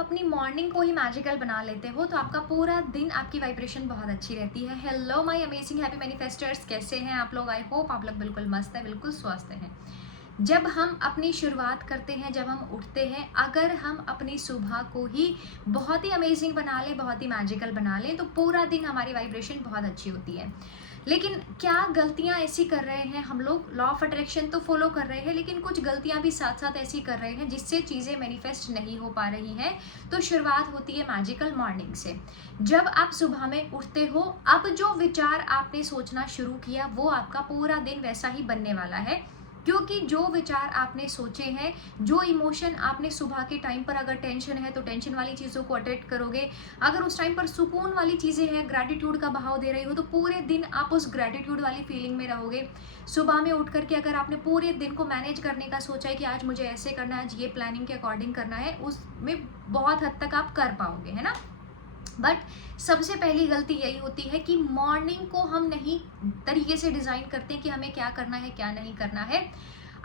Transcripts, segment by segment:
अपनी मॉर्निंग को ही मैजिकल बना लेते हो तो आपका पूरा दिन, आपकी वाइब्रेशन बहुत अच्छी रहती है। हेलो माय अमेजिंग हैप्पी मैनिफेस्टर्स, कैसे हैं आप लोग? आई होप आप लोग बिल्कुल मस्त है, बिल्कुल स्वस्थ हैं। जब हम अपनी शुरुआत करते हैं, जब हम उठते हैं, अगर हम अपनी सुबह को ही बहुत ही अमेजिंग बना लें, बहुत ही मैजिकल बना लें, तो पूरा दिन हमारी वाइब्रेशन बहुत अच्छी होती है। लेकिन क्या गलतियां ऐसी कर रहे हैं हम लोग? लॉ ऑफ अट्रैक्शन तो फॉलो कर रहे हैं, लेकिन कुछ गलतियां भी साथ साथ ऐसी कर रहे हैं जिससे चीज़ें मैनिफेस्ट नहीं हो पा रही हैं। तो शुरुआत होती है मैजिकल मॉर्निंग से। जब आप सुबह में उठते हो, अब जो विचार आपने सोचना शुरू किया वो आपका पूरा दिन वैसा ही बनने वाला है, क्योंकि जो विचार आपने सोचे हैं, जो इमोशन आपने सुबह के टाइम पर, अगर टेंशन है तो टेंशन वाली चीज़ों को अट्रैक्ट करोगे, अगर उस टाइम पर सुकून वाली चीज़ें हैं, ग्रैटिट्यूड का भाव दे रही हो, तो पूरे दिन आप उस ग्रैटिट्यूड वाली फीलिंग में रहोगे। सुबह में उठ करके अगर आपने पूरे दिन को मैनेज करने का सोचा है कि आज मुझे ऐसे करना है, आज ये प्लानिंग के अकॉर्डिंग करना है, उसमें बहुत हद तक आप कर पाओगे, है ना। बट सबसे पहली गलती यही होती है कि मॉर्निंग को हम नहीं तरीके से डिज़ाइन करते कि हमें क्या करना है, क्या नहीं करना है।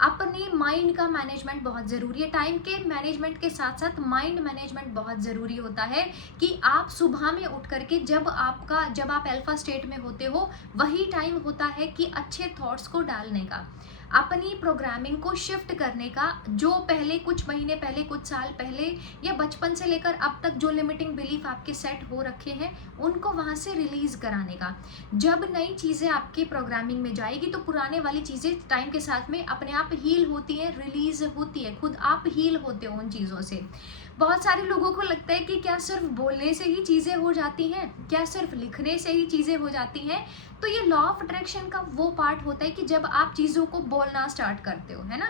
अपने माइंड का मैनेजमेंट बहुत ज़रूरी है। टाइम के मैनेजमेंट के साथ साथ माइंड मैनेजमेंट बहुत ज़रूरी होता है कि आप सुबह में उठ करके जब आप अल्फा स्टेट में होते हो, वही टाइम होता है कि अच्छे थॉट्स को डालने का, अपनी प्रोग्रामिंग को शिफ्ट करने का, जो पहले कुछ महीने पहले, कुछ साल पहले या बचपन से लेकर अब तक जो लिमिटिंग बिलीफ आपके सेट हो रखे हैं, उनको वहाँ से रिलीज़ कराने का। जब नई चीज़ें आपकी प्रोग्रामिंग में जाएगी तो पुराने वाली चीज़ें टाइम के साथ में अपने आप हील होती हैं, रिलीज होती है, खुद आप हील होते हो उन चीज़ों से। बहुत सारे लोगों को लगता है कि क्या सिर्फ बोलने से ही चीज़ें हो जाती हैं, क्या सिर्फ लिखने से ही चीज़ें हो जाती हैं। तो ये लॉ ऑफ अट्रैक्शन का वो पार्ट होता है कि जब आप चीज़ों को बोलना स्टार्ट करते हो, है ना।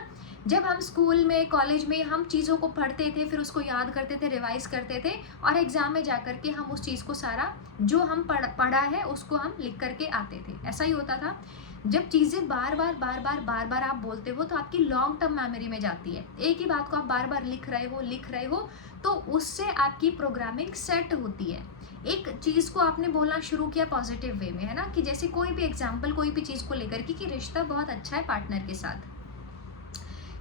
जब हम स्कूल में, कॉलेज में हम चीज़ों को पढ़ते थे, फिर उसको याद करते थे, रिवाइज करते थे, और एग्जाम में जा कर के हम उस चीज़ को सारा जो हम पढ़ा है उसको हम लिख करके आते थे। ऐसा ही होता था। जब चीज़ें बार बार आप बोलते हो तो आपकी लॉन्ग टर्म मेमोरी में जाती है। एक ही बात को आप बार बार लिख रहे हो तो उससे आपकी प्रोग्रामिंग सेट होती है। एक चीज़ को आपने बोलना शुरू किया पॉजिटिव वे में, है ना, कि जैसे कोई भी एग्जाम्पल, कोई भी चीज़ को लेकर के कि रिश्ता बहुत अच्छा है पार्टनर के साथ,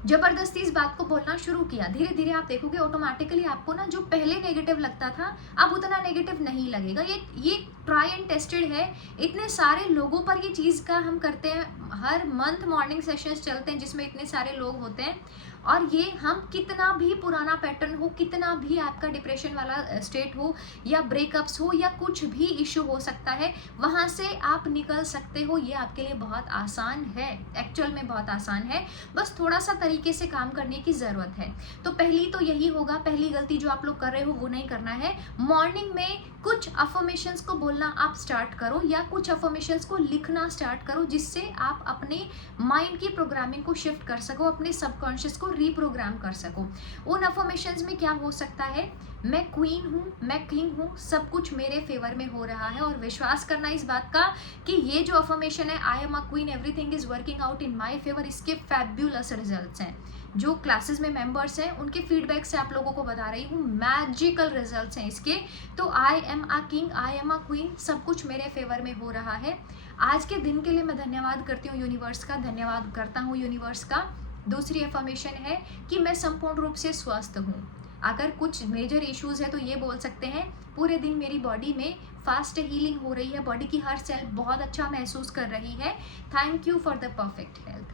जबरदस्ती इस बात को बोलना शुरू किया, धीरे धीरे आप देखोगे ऑटोमेटिकली आपको ना जो पहले नेगेटिव लगता था अब उतना नेगेटिव नहीं लगेगा। ये ट्राई एंड टेस्टेड है। इतने सारे लोगों पर ये चीज़ का हम करते हैं, हर मंथ मॉर्निंग सेशंस चलते हैं जिसमें इतने सारे लोग होते हैं, और ये हम कितना भी पुराना पैटर्न हो, कितना भी आपका डिप्रेशन वाला स्टेट हो, या ब्रेकअप्स हो, या कुछ भी इशू हो सकता है, वहाँ से आप निकल सकते हो। ये आपके लिए बहुत आसान है, एक्चुअल में बहुत आसान है, बस थोड़ा सा तरीके से काम करने की ज़रूरत है। तो पहली तो यही होगा, पहली गलती जो आप लोग कर रहे हो वो नहीं करना है। मॉर्निंग में कुछ अफर्मेशंस को बोलना आप स्टार्ट करो, या कुछ अफर्मेशंस को लिखना स्टार्ट करो, जिससे आप अपने माइंड की प्रोग्रामिंग को शिफ्ट कर सको, अपने सबकॉन्शियस को रीप्रोग्राम कर सको। उन अफर्मेशंस में क्या हो सकता है? मैं क्वीन हूँ, मैं किंग हूँ, सब कुछ मेरे फेवर में हो रहा है, और विश्वास करना इस बात का कि ये जो अफर्मेशन है, I am a queen, everything is working out in my favour, इसके फैब्यूलस रिजल्ट्स हैं। जो क्लासेस में मेंबर्स हैं उनके फीडबैक से आप लोगों को बता रही हूँ, मैजिकल रिजल्ट्स हैं इसके। तो I am a king, I am a queen, सब कुछ मेरे फेवर में हो रहा है। आज के दिन के लिए मैं धन्यवाद करती हूँ यूनिवर्स का, धन्यवाद करता हूँ यूनिवर्स का। दूसरी अफर्मेशन है कि मैं संपूर्ण रूप से स्वस्थ हूँ। अगर कुछ मेजर इश्यूज है तो ये बोल सकते हैं, पूरे दिन मेरी बॉडी में फास्ट हीलिंग हो रही है, बॉडी की हर सेल बहुत अच्छा महसूस कर रही है, thank you for the perfect health.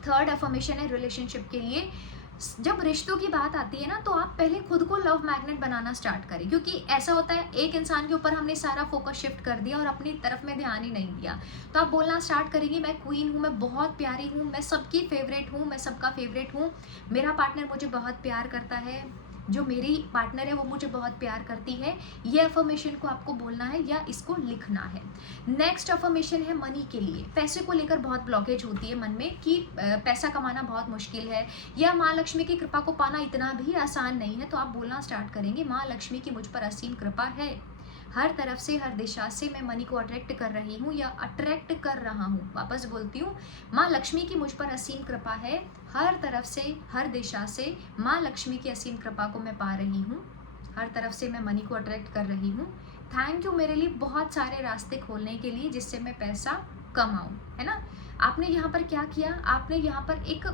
Third affirmation है रिलेशनशिप के लिए। जब रिश्तों की बात आती है ना, तो आप पहले खुद को लव मैग्नेट बनाना स्टार्ट करें, क्योंकि ऐसा होता है एक इंसान के ऊपर हमने सारा फोकस शिफ्ट कर दिया और अपनी तरफ में ध्यान ही नहीं दिया। तो आप बोलना स्टार्ट करेंगे, मैं क्वीन हूँ, मैं बहुत प्यारी हूँ, मैं सबकी फेवरेट हूँ, मैं सबका फेवरेट हूँ, मेरा पार्टनर मुझे बहुत प्यार करता है, जो मेरी पार्टनर है वो मुझे बहुत प्यार करती है। ये अफर्मेशन को आपको बोलना है या इसको लिखना है। नेक्स्ट अफर्मेशन है मनी के लिए। पैसे को लेकर बहुत ब्लॉकेज होती है मन में कि पैसा कमाना बहुत मुश्किल है, या माँ लक्ष्मी की कृपा को पाना इतना भी आसान नहीं है। तो आप बोलना स्टार्ट करेंगे, माँ लक्ष्मी की मुझ पर असीम कृपा है, हर तरफ से, हर दिशा से मैं मनी को अट्रैक्ट कर रही हूँ या अट्रैक्ट कर रहा हूँ। वापस बोलती हूँ, माँ लक्ष्मी की मुझ पर असीम कृपा है, हर तरफ से, हर दिशा से माँ लक्ष्मी की असीम कृपा को मैं पा रही हूँ, हर तरफ से मैं मनी को अट्रैक्ट कर रही हूँ। थैंक यू मेरे लिए बहुत सारे रास्ते खोलने के लिए जिससे मैं पैसा कमाऊँ, है ना। आपने यहाँ पर क्या किया? आपने यहाँ पर एक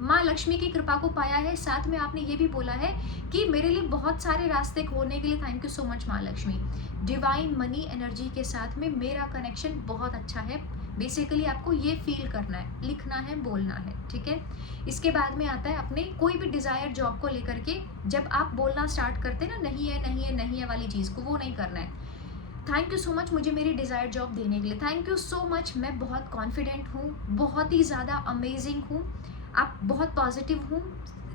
माँ लक्ष्मी की कृपा को पाया है। साथ में आपने ये भी बोला है कि मेरे लिए बहुत सारे रास्ते खोलने के लिए थैंक यू सो मच माँ लक्ष्मी। डिवाइन मनी एनर्जी के साथ में मेरा कनेक्शन बहुत अच्छा है। बेसिकली आपको ये फील करना है, लिखना है, बोलना है, ठीक है। इसके बाद में आता है अपने कोई भी डिजायर जॉब को लेकर के जब आप बोलना स्टार्ट करते हैं ना, नहीं है नहीं है नहीं है वाली चीज को, वो नहीं करना है। थैंक यू सो मच मुझे मेरी डिजायर जॉब देने के लिए, थैंक यू सो मच, मैं बहुत कॉन्फिडेंट हूँ, बहुत ही ज़्यादा अमेजिंग हूँ, आप बहुत पॉजिटिव हूँ।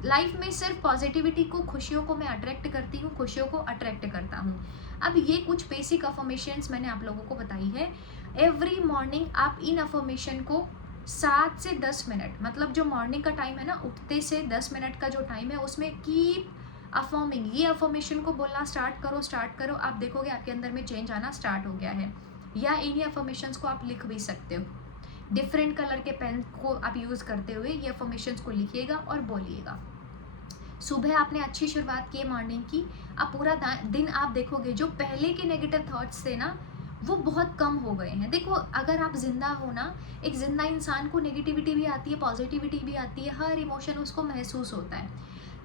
लाइफ में सिर्फ पॉजिटिविटी को, खुशियों को मैं अट्रैक्ट करती हूँ, खुशियों को अट्रैक्ट करता हूँ। अब ये कुछ बेसिक अफर्मेशंस मैंने आप लोगों को बताई है। एवरी मॉर्निंग आप इन अफर्मेशन को 7 से 10 मिनट, मतलब जो मॉर्निंग का टाइम है ना, उठते से 10 मिनट का जो टाइम है उसमें कीप अफर्मिंग, ये अफर्मेशन को बोलना स्टार्ट करो, आप देखोगे आपके अंदर में चेंज आना स्टार्ट हो गया है। या इन्हीं अफर्मेशंस को आप लिख भी सकते हो, डिफरेंट कलर के पेन को आप यूज करते हुए ये अफर्मेशंस को लिखिएगा और बोलिएगा। सुबह आपने अच्छी शुरुआत की मॉर्निंग की, अब पूरा दिन आप देखोगे जो पहले के नेगेटिव थॉट्स थे ना, वो बहुत कम हो गए हैं। देखो अगर आप जिंदा हो ना, एक जिंदा इंसान को नेगेटिविटी भी आती है, पॉजिटिविटी भी आती है, हर इमोशन उसको महसूस होता है।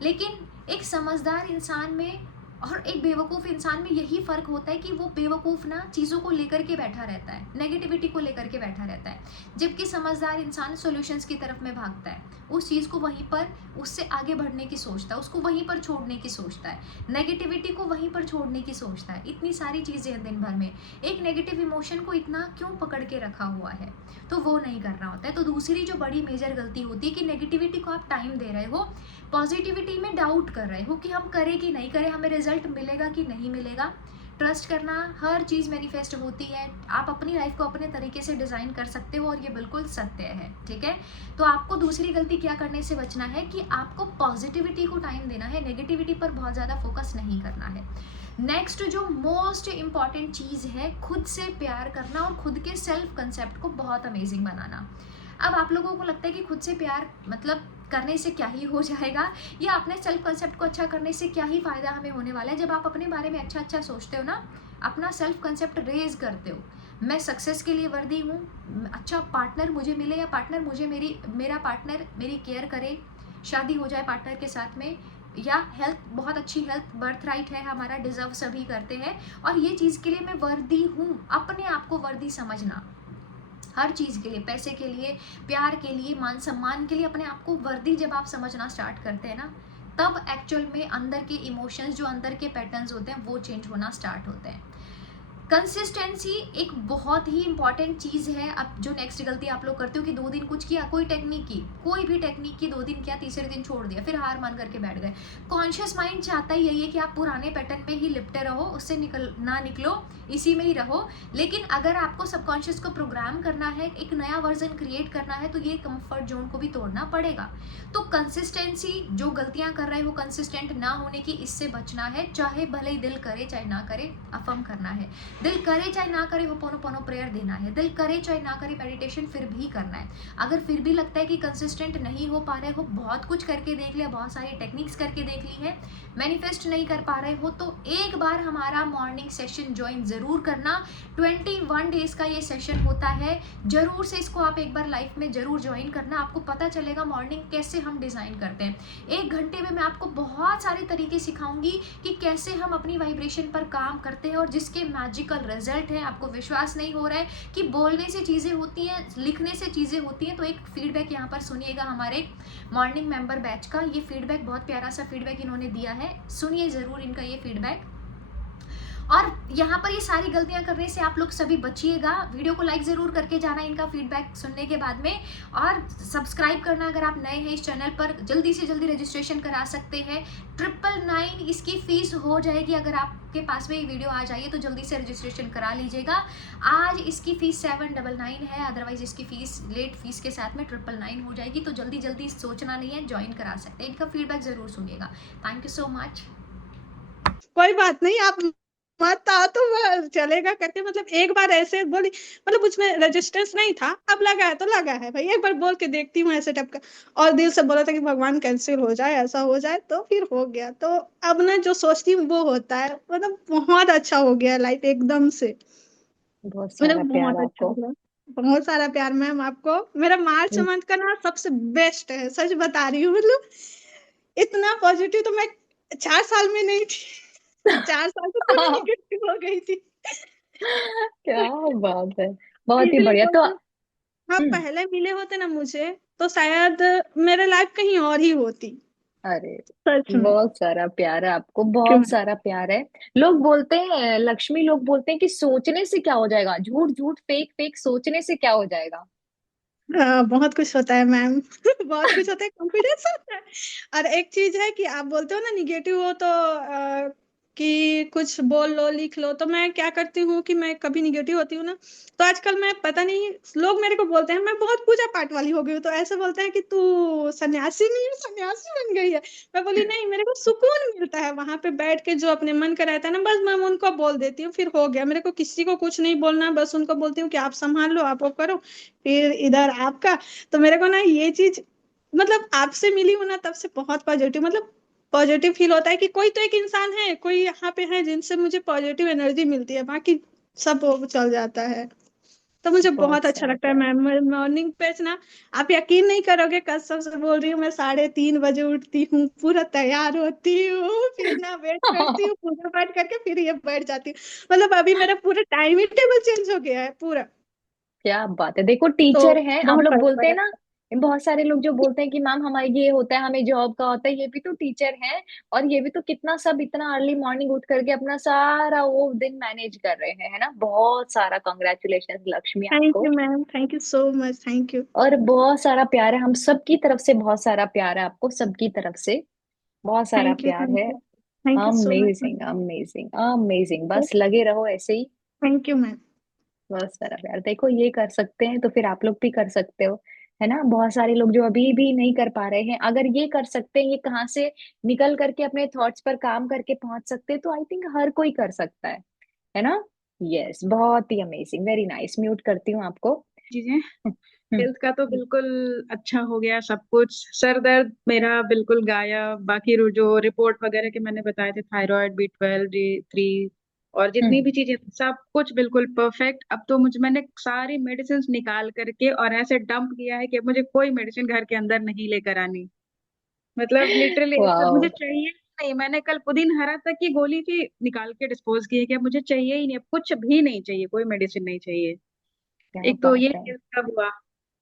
लेकिन एक समझदार इंसान में और एक बेवकूफ़ इंसान में यही फ़र्क होता है कि वो बेवकूफ़ ना चीज़ों को लेकर के बैठा रहता है, नेगेटिविटी को लेकर के बैठा रहता है, जबकि समझदार इंसान सॉल्यूशंस की तरफ में भागता है, उस चीज़ को वहीं पर, उससे आगे बढ़ने की सोचता है, उसको वहीं पर छोड़ने की सोचता है, नेगेटिविटी को वहीं पर छोड़ने की सोचता है। इतनी सारी चीज़ें हैं दिन भर में, एक नेगेटिव इमोशन को इतना क्यों पकड़ के रखा हुआ है, तो वो नहीं करना होता है। तो दूसरी जो बड़ी मेजर गलती होती है कि नेगेटिविटी को आप टाइम दे रहे हो, पॉजिटिविटी में डाउट कर रहे हो कि हम करें कि नहीं करें, हमें रिजल्ट मिलेगा कि नहीं मिलेगा। ट्रस्ट करना, हर चीज़ मैनिफेस्ट होती है, आप अपनी लाइफ को अपने तरीके से डिज़ाइन कर सकते हो और ये बिल्कुल सत्य है, ठीक है। तो आपको दूसरी गलती क्या करने से बचना है कि आपको पॉजिटिविटी को टाइम देना है, नेगेटिविटी पर बहुत ज़्यादा फोकस नहीं करना है। नेक्स्ट जो मोस्ट इम्पॉर्टेंट चीज़ है, खुद से प्यार करना और खुद के सेल्फ कंसेप्ट को बहुत अमेजिंग बनाना। अब आप लोगों को लगता है कि खुद से प्यार मतलब करने से क्या ही हो जाएगा, या अपने सेल्फ कंसेप्ट को अच्छा करने से क्या ही फ़ायदा हमें होने वाला है। जब आप अपने बारे में अच्छा अच्छा सोचते हो ना, अपना सेल्फ कंसेप्ट रेज करते हो, मैं सक्सेस के लिए वर्दी हूँ, अच्छा पार्टनर मुझे मिले या पार्टनर मुझे मेरा पार्टनर मेरी केयर करे, शादी हो जाए पार्टनर के साथ में, या हेल्थ, बहुत अच्छी हेल्थ बर्थ राइट है हमारा, डिजर्व सभी करते हैं, और ये चीज़ के लिए मैं वर्दी हूँ, अपने आप को वर्दी समझना, हर चीज़ के लिए, पैसे के लिए, प्यार के लिए, मान सम्मान के लिए अपने आप को वर्दी जब आप समझना स्टार्ट करते हैं ना, तब एक्चुअल में अंदर के इमोशंस, जो अंदर के पैटर्न्स होते हैं, वो चेंज होना स्टार्ट होते हैं। कंसिस्टेंसी एक बहुत ही इंपॉर्टेंट चीज़ है। अब जो नेक्स्ट गलती आप लोग करते हो कि 2 दिन कुछ किया, कोई टेक्निक की, कोई भी टेक्निक की, 2 दिन किया, तीसरे दिन छोड़ दिया, फिर हार मान करके बैठ गए। कॉन्शियस माइंड चाहता ही यही है कि आप पुराने पैटर्न पे ही लिपटे रहो, उससे निकलो, इसी में ही रहो। लेकिन अगर आपको सबकॉन्शियस को प्रोग्राम करना है, एक नया वर्जन क्रिएट करना है, तो ये कंफर्ट जोन को भी तोड़ना पड़ेगा। तो कंसिस्टेंसी, जो गलतियां कर रहे हो कंसिस्टेंट ना होने की, इससे बचना है। चाहे भले ही दिल करे चाहे ना करे, अफर्म करना है। दिल करे चाहे ना करे, होपोनोपोनो प्रेयर देना है। दिल करे चाहे ना करे, मेडिटेशन फिर भी करना है। अगर फिर भी लगता है कि कंसिस्टेंट नहीं हो पा रहे हो, बहुत कुछ करके देख लिया, बहुत सारी टेक्निक्स करके देख ली है, मैनिफेस्ट नहीं कर पा रहे हो, तो एक बार हमारा मॉर्निंग सेशन ज्वाइन जरूर करना। 21 डेज का ये सेशन होता है, जरूर से इसको आप एक बार लाइफ में जरूर ज्वाइन करना। आपको पता चलेगा मॉर्निंग कैसे हम डिजाइन करते हैं। 1 घंटे में मैं आपको बहुत सारे तरीके सिखाऊंगी कि कैसे हम अपनी वाइब्रेशन पर काम करते हैं, और जिसके मैजिकल रिजल्ट है। आपको विश्वास नहीं हो रहा है कि बोलने से चीजें होती हैं, लिखने से चीजें होती हैं, तो एक फीडबैक यहाँ पर सुनिएगा हमारे मॉर्निंग मेंबर बैच का। ये फीडबैक बहुत प्यारा सा फीडबैक इन्होंने दिया है, सुनिए जरूर इनका ये फीडबैक। और यहाँ पर ये सारी गलतियां करने से आप लोग सभी बचिएगा। वीडियो को लाइक जरूर करके जाना इनका फीडबैक सुनने के बाद में, और सब्सक्राइब करना अगर आप नए हैं इस चैनल पर। जल्दी से जल्दी रजिस्ट्रेशन करा सकते हैं। 999 इसकी फीस हो जाएगी। अगर आपके पास में ये वीडियो आ जाइए तो जल्दी से रजिस्ट्रेशन करा लीजिएगा। आज इसकी फीस 799 है, अदरवाइज इसकी फीस लेट फीस के साथ में 999 हो जाएगी। तो जल्दी जल्दी सोचना नहीं है, ज्वाइन करा सकते हैं। इनका फीडबैक जरूर सुनिएगा। Thank you so much. कोई बात नहीं, आप मत आओ तो चलेगा करके, मतलब एक बार ऐसे बोली, मतलब उसमें रेजिस्टेंस नहीं था, अब लगा है तो लगा है भाई, एक बार बोल के देखती हूँ ऐसे टाइप का। और दिल से बोला था कि भगवान कैंसिल हो जाए, ऐसा हो जाए, तो फिर हो गया। तो अब ना जो सोचती हूँ वो होता है, मतलब बहुत अच्छा हो गया लाइफ एकदम से, बहुत सारा मतलब प्यार बहुत अच्छा आपको। हो गया। बहुत सारा प्यार मैम आपको। मेरा मार्च मंथ का ना सबसे बेस्ट है, सच बता रही हूँ। मतलब इतना पॉजिटिव तो मैं 4 साल में नहीं थी। 4 साल तो पूरी निगेटिव हो गई थी। क्या बात है, बहुत ही इसीलिए बढ़िया। तो बोलते हैं, हाँ पहले मिले होते ना मुझे तो शायद मेरे लाइफ कहीं और ही होती। अरे, सच में। बहुत सारा प्यार है आपको, क्यों। बहुत सारा प्यार है। लोग बोलते हैं, लक्ष्मी, लोग बोलते हैं कि सोचने से क्या हो जाएगा, झूठ झूठ फेक फेक सोचने से क्या हो जाएगा। बहुत कुछ होता है मैम। बहुत कुछ होता है, कॉन्फिडेंस होता है। और एक चीज है कि आप बोलते हो ना निगेटिव हो तो कि कुछ बोल लो लिख लो, तो मैं क्या करती हूँ कि मैं कभी निगेटिव होती हूँ ना, तो आजकल मैं पता नहीं, लोग मेरे को बोलते हैं मैं बहुत पूजा पाठ वाली हो गई हूँ, तो ऐसे बोलते हैं कि तू सन्यासी नहीं है, सन्यासी बन गई है। मैं बोली नहीं, मेरे को सुकून मिलता है वहां पे बैठ के, जो अपने मन का रहता है ना, बस मैं उनको बोल देती हूँ, फिर हो गया। मेरे को किसी को कुछ नहीं बोलना, बस उनको बोलती हूँ कि आप संभाल लो, आप वो करो, फिर इधर आपका। तो मेरे को ना ये चीज, मतलब आपसे मिली हूं ना तब से बहुत पॉजिटिव, मतलब पॉजिटिव फील होता है कि कोई तो एक इंसान है, कोई यहाँ पे है जिनसे मुझे पॉजिटिव एनर्जी मिलती है, बाकी सब वो चल जाता है। तो मुझे बहुत बहुत अच्छा सारा लगता है प्यार। मैम। मॉर्निंग पे ना, आप यकीन नहीं करोगे, कसम से बोल रही हूँ, मैं 3:30 बजे उठती हूँ, पूरा तैयार होती हूँ, फिर ना वेट करती हूँ, पूजा पाठ करके फिर ये बैठ जाती हूँ। मतलब अभी मेरा पूरा टाइम ही टेबल चेंज हो गया है पूरा। क्या बात है, देखो तो टीचर हैं हम बहुत लोग, फर्क बोलते हैं पड़ा। ना, बहुत सारे लोग जो बोलते हैं कि मैम हमारे ये होता है, हमें जॉब का होता है, ये भी तो टीचर हैं। और ये भी तो कितना सब इतना अर्ली मॉर्निंग उठ करके अपना सारा वो दिन मैनेज कर रहे हैं, है ना। बहुत सारा कॉन्ग्रेचुलेशन लक्ष्मी थैंक आपको। You ma'am, thank you so much, thank you. और बहुत सारा प्यार है, हम सबकी तरफ से बहुत सारा प्यार है आपको, सबकी तरफ से बहुत सारा थैंक यू, प्यार थैंक है। You, thank you so much amazing, ma'am. Amazing, amazing, बस लगे रहो ऐसे ही। Thank you ma'am. बहुत सारा प्यार, देखो ये कर सकते हैं तो फिर आप लोग भी कर सकते हो, है ना। बहुत सारे लोग जो अभी भी नहीं कर पा रहे हैं, अगर ये कर सकते हैं, ये कहाँ से निकल करके अपने थॉट्स पर काम करके पहुंच सकते हैं, तो आई थिंक हर कोई कर सकता है ना। यस, बहुत ही अमेजिंग, वेरी नाइस। म्यूट करती हूँ आपको। चीजें। हम्म। हेल्थ का तो बिल्कुल अच्छा हो गया सब कुछ। सर दर्द मेरा बिल्कुल गायब। बाकी जो रिपोर्ट वगैरह के मैंने बताए थे, थायराइड, B12, D3 और जितनी हम्म। भी चीजें, सब कुछ बिल्कुल परफेक्ट। अब तो मुझे, मैंने सारी मेडिसिन निकाल करके और ऐसे डंप किया है कि अब मुझे कोई मेडिसिन घर के अंदर नहीं लेकर आनी। मतलब लिटरली ऐसा मुझे वाह, चाहिए ही नहीं। मैंने कल पुदीन हरा तक की गोली थी, निकाल के डिस्पोज की है कि अब मुझे चाहिए ही नहीं, अब कुछ भी नहीं चाहिए, कोई मेडिसिन नहीं चाहिए। क्या एक तो ये बात है। सब हुआ।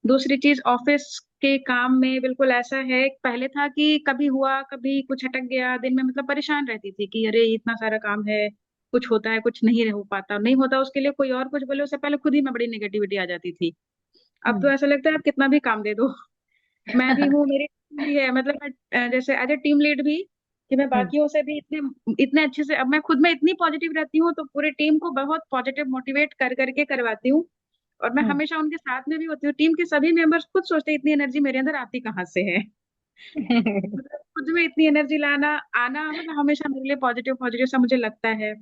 दूसरी चीज, ऑफिस के काम में बिल्कुल ऐसा है, पहले था कि कभी हुआ कभी कुछ अटक गया दिन में, मतलब परेशान रहती थी कि अरे इतना सारा काम है, कुछ होता है कुछ नहीं हो पाता, नहीं होता, उसके लिए कोई और कुछ बोले उससे पहले खुद ही में बड़ी नेगेटिविटी आ जाती थी। अब तो हम्म। ऐसा लगता है आप कितना भी काम दे दो। मैं भी हूँ, मेरी टीम भी है, मतलब मैं जैसे एज ए टीम लीड भी, कि मैं हम्म। बाकियों से भी इतने इतने अच्छे से, अब मैं खुद में इतनी पॉजिटिव रहती हूँ तो पूरी टीम को बहुत पॉजिटिव मोटिवेट कर करके करवाती हूँ। और मैं हम्म। हमेशा उनके साथ में भी होती हूँ। टीम के सभी मेंबर्स खुद सोचते हैं इतनी एनर्जी मेरे अंदर आती कहाँ से है। मतलब खुद में इतनी एनर्जी लाना आना, मतलब हमेशा मेरे लिए पॉजिटिव पॉजिटिव सा मुझे लगता है।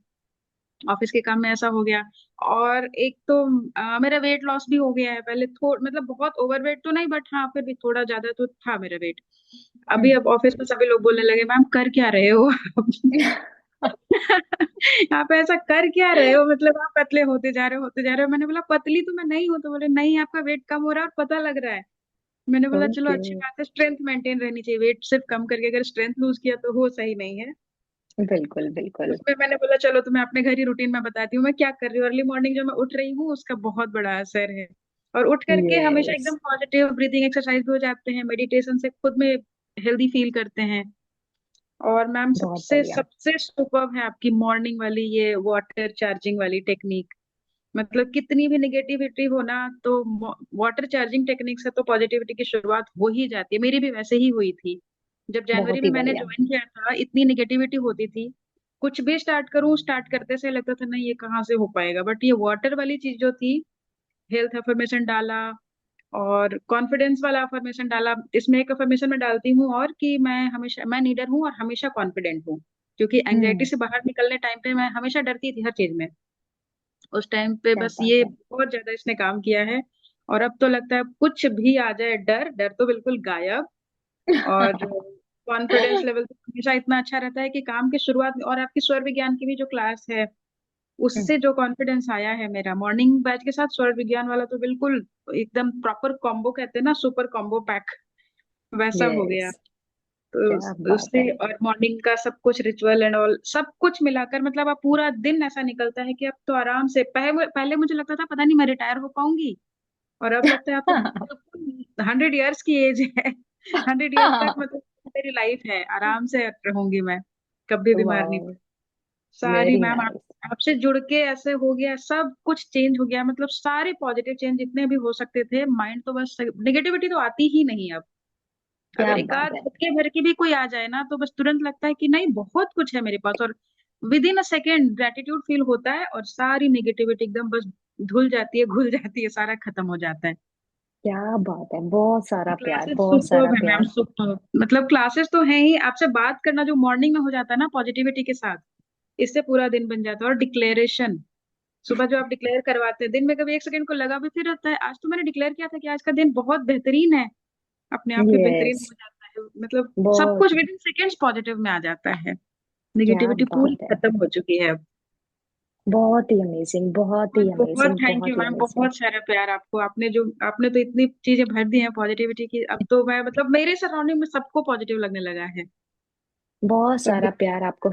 ऑफिस के काम में ऐसा हो गया। और एक तो मेरा वेट लॉस भी हो गया है। पहले थोड़ा, मतलब बहुत ओवरवेट तो नहीं, बट हाँ फिर भी थोड़ा ज्यादा तो था मेरा वेट। अभी हम्म। अब ऑफिस में सभी लोग बोलने लगे मैम कर क्या रहे हो। आप ऐसा कर क्या रहे हो, मतलब आप पतले होते जा रहे हो होते जा रहे हो। मैंने बोला पतली तो मैं नहीं हूँ, तो बोले नहीं आपका वेट कम हो रहा है और पता लग रहा है। मैंने बोला चलो ओके। अच्छी बात है, स्ट्रेंथ मेंटेन रहनी चाहिए, वेट सिर्फ कम करके अगर स्ट्रेंथ लूज किया तो वो सही नहीं है। बिल्कुल बिल्कुल। उसमें मैंने बोला चलो तुम्हें अपने घर ही रूटीन में बताती हूँ मैं क्या कर रही हूँ। अर्ली मॉर्निंग जो मैं उठ रही हूँ उसका बहुत बड़ा असर है। और उठ करके हमेशा यस, एकदम पॉजिटिव ब्रीदिंग एक्सरसाइज भी हो जाते हैं, मेडिटेशन से खुद में हेल्दी फील करते हैं। और मैम बहुत सबसे बढ़िया। सबसे सुपर्ब है आपकी मॉर्निंग वाली ये वाटर चार्जिंग वाली टेक्निक। मतलब कितनी भी निगेटिविटी हो ना, तो वाटर चार्जिंग टेक्निक से तो पॉजिटिविटी की शुरुआत हो ही जाती है। मेरी भी वैसे ही हुई थी। जब जनवरी बहुत में ही मैंने बढ़िया। ज्वाइन किया था, इतनी निगेटिविटी होती थी, कुछ भी स्टार्ट करूं, स्टार्ट करते से लगता था नहीं ये कहाँ से हो पाएगा। बट ये वाटर वाली चीज जो थी, हेल्थ अफर्मेशन डाला और कॉन्फिडेंस वाला अफर्मेशन डाला। इसमें एक अफर्मेशन मैं डालती हूँ और कि मैं हमेशा, मैं नीडर हूँ और हमेशा कॉन्फिडेंट हूँ। क्योंकि एंग्जाइटी हम्म। से बाहर निकलने टाइम पे मैं हमेशा डरती थी हर चीज में। उस टाइम पे क्या बस बात ये है। बहुत ज्यादा इसने काम किया है। और अब तो लगता है कुछ भी आ जाए, डर डर तो बिल्कुल गायब। और कॉन्फिडेंस लेवल तो हमेशा इतना अच्छा रहता है कि काम की शुरुआत में, और आपकी स्वर विज्ञान की भी जो क्लास है उससे जो कॉन्फिडेंस आया है मेरा मॉर्निंग बैच के साथ, स्वर विज्ञान वाला तो बिल्कुल एकदम प्रॉपर कॉम्बो कहते हैं ना, सुपर कॉम्बो पैक वैसा हो गया। यस, तो क्या बात उससे है। और मॉर्निंग का सब कुछ रिचुअल एंड ऑल सब कुछ मिलाकर मतलब अब पूरा दिन ऐसा निकलता है कि अब तो आराम से, पहले पहले मुझे लगता था पता नहीं मैं रिटायर हो पाऊंगी, और अब लगता है अब तो 100 इयर्स की एज है। 100 इयर्स तक मतलब मेरी लाइफ है, आराम से रहूंगी मैं, कभी बीमार नहीं वाह, पड़ूंगी। सारी वेरी मैम नाइस। आपसे जुड़ के ऐसे हो गया, सब कुछ चेंज हो गया, मतलब सारे पॉजिटिव चेंज जितने भी हो सकते थे, माइंड तो बस, नेगेटिविटी तो आती ही नहीं अब। क्या अगर एक बात आध है। झटके भर की भी कोई आ जाए ना तो बस तुरंत लगता है कि नहीं बहुत कुछ है मेरे पास, और with in a second gratitude feel होता है, और सारी नेगेटिविटी एकदम बस धुल जाती है, घुल जाती है, सारा खत्म हो जाता है। क्या बात है, बहुत सारा प्यार, क्लासेस बहुत सारा सुपर्ब है मैम, प्यार। सुपर्ब, मतलब क्लासेस तो है ही, आपसे बात करना जो मॉर्निंग में हो जाता है ना पॉजिटिविटी के साथ, इससे पूरा दिन बन जाता है। और डिक्लेरेशन सुबह जो आप डिक्लेयर करवाते हैं, दिन में कभी एक सेकंड को लगा भी फिर रहता है आज तो मैंने डिक्लेयर किया था कि आज का दिन बहुत बेहतरीन है, अपने आप में बेहतरीन यस, हो जाता है, मतलब सब बहुत, कुछ विद इन सेकेंड्स पॉजिटिव में आ जाता है। क्या निगेटिविटी पूरी बात है। खत्म हो चुकी है अब। बहुत ही अमेजिंग, बहुत बहुत ही बहुत अमेजिंग, थैंक यू बहुत ही मैम, अमेजिंग। बहुत सारा प्यार आपको, आपने तो इतनी चीजें भर दी हैं पॉजिटिविटी की, अब तो मैं मतलब मेरे सराउंडिंग में सबको पॉजिटिव लगने लगा है। बहुत सब सारा प्यार आपको।